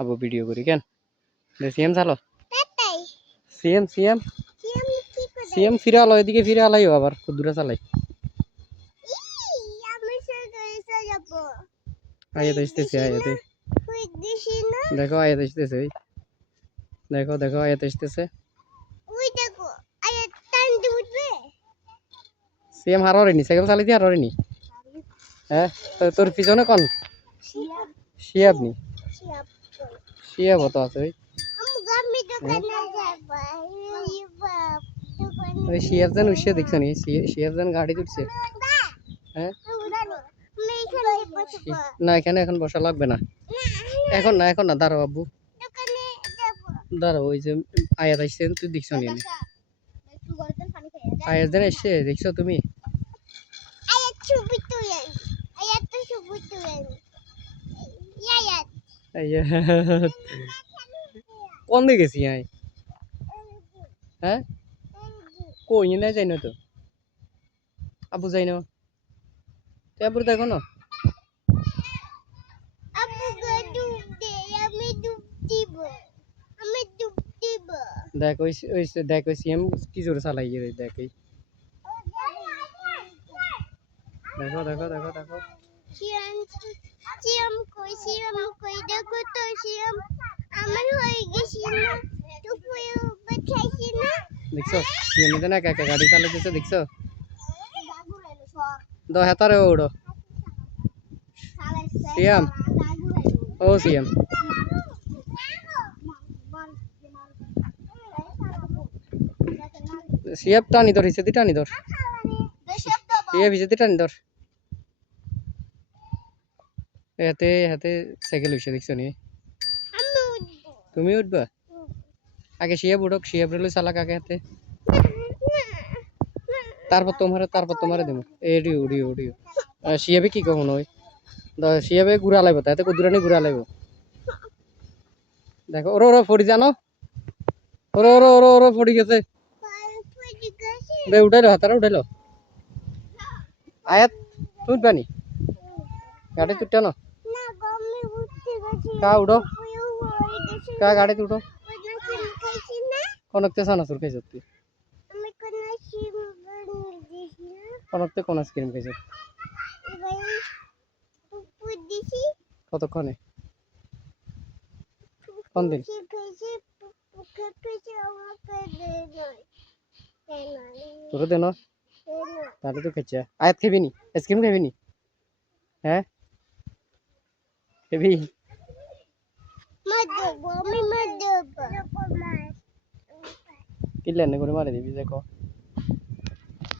Abu video করি কেন CM চালো সিএম সিএম সিএম ফিরে আলো এদিকে ফিরে আলাইও আবার খুব দূরে চালাই আয়াত আসতেছে আয়াতে দেখো আয়াত আসতেছে দেখো দেখো আয়াত আসতেছে সিএম হারারেনি সাইকেল চালাইতে হারারেনি হ্যাঁ তোর পিছনে কোন শিয়াব নি শিয়াব তো আছে ওই শিয়াব যেন উঠছে দেখছো নি শিয়াব যেন গাড়ি উঠছে হ্যাঁ না এখানে এখন বসা লাগবে না এখন না দাঁড়াও আব্বু দাঁড়াও ওই যে আয়াত আসছে তুই দেখছো নি আয়াত যেন এসছে দেখছো তুমি কোন দিকে গেছি আয় হ্যাঁ কই না যাই না তো আব্বু যাই না আব্বুর দেখো না দেখ ওই দেখ ওই সিএম কি জোরে চালাই রে দেখ এই দেখো দেখো দেখো দেখো সিএম কই দেখো তো সিএম আমার হয়ে গেছি না তুই বাঁচাইছি না দেখছো সিএম এর না একা গাড়ি চালাইতেছে দেখছো দো হেতারে ওড়ো সিএম ও সিএম সিএম টানি ধর হিসেবে টানি ধর সিএম হিসেবে টানি ধর হাতে হাতে সাইকেল উঠছে দেখছো নি তুমি উঠবা আগে শিয়াব উঠক শিয়াব রেলে চালাক আগে হাতে তারপর তোমারে দেবো এডিও উডিও উডিও শিয়াবে কি কখন ওই শিয়াবে ঘুরা লাগবে তাতে কুদুরানি ঘুরা লাগবে দেখো ওরো ওরো ফড়ি জানো ওরো ওরো ওরো ওরো ফড়ি গেছে দে উঠাইলো হাতারা উঠাইলো আয়াত তুই পানি গাড়ি তুটটা না কা উঠো কা গাড়ি উঠো কোনকতে সানাসুর খাইছ তুই কোনকতে কোন আইসক্রিম খাইছ কতক্ষণে কোন দিন তোর দেন তাহলে তো খাইছা আয়াত খাবি নি আইসক্রিম খাবি নি হ্যাঁ খাবি কিলে করে মারে দিবি দেখো